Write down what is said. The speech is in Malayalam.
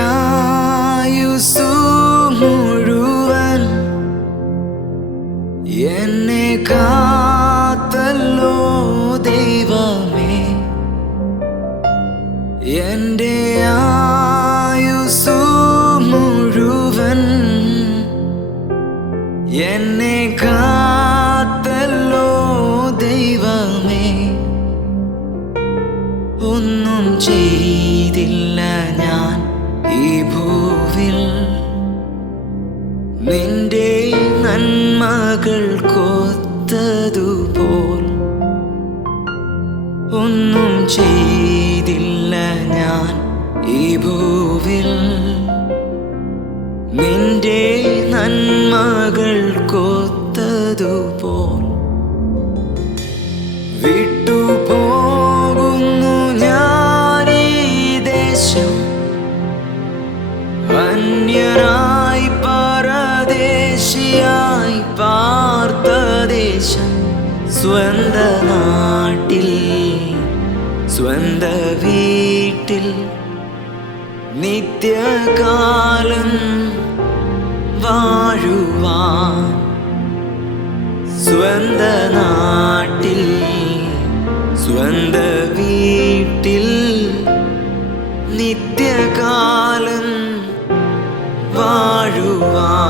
ആയുസ്സു മുഴുവൻ എന്നെ കാത്തല്ലോ ദൈവമേ എൻ്റെ ആയുസ്സു മുഴുവൻ എന്നെ കാത്തല്ലോ ഒന്നും ചെയ്തില്ല ഞാൻ ഈ ഭൂവിൽ. നിന്റെ നന്മകൾ കൊത്തതുപോൽ. ഒന്നും ചെയ്തില്ല ഞാൻ ഈ ഭൂവിൽ. നിന്റെ നന്മകൾ കൊത്തതുപോൽ. അന്യനായി പരദേശിയായി പാർത്ത ദേശം സ്വന്ത നാട്ടിൽ സ്വന്ത വീട്ടിൽ. നിത്യകാലം വാഴുവാൻ സ്വന്ത നാട്ടിൽ സ്വന്ത വീട്ടിൽ നിത്യകാലം വാഴുവാൻ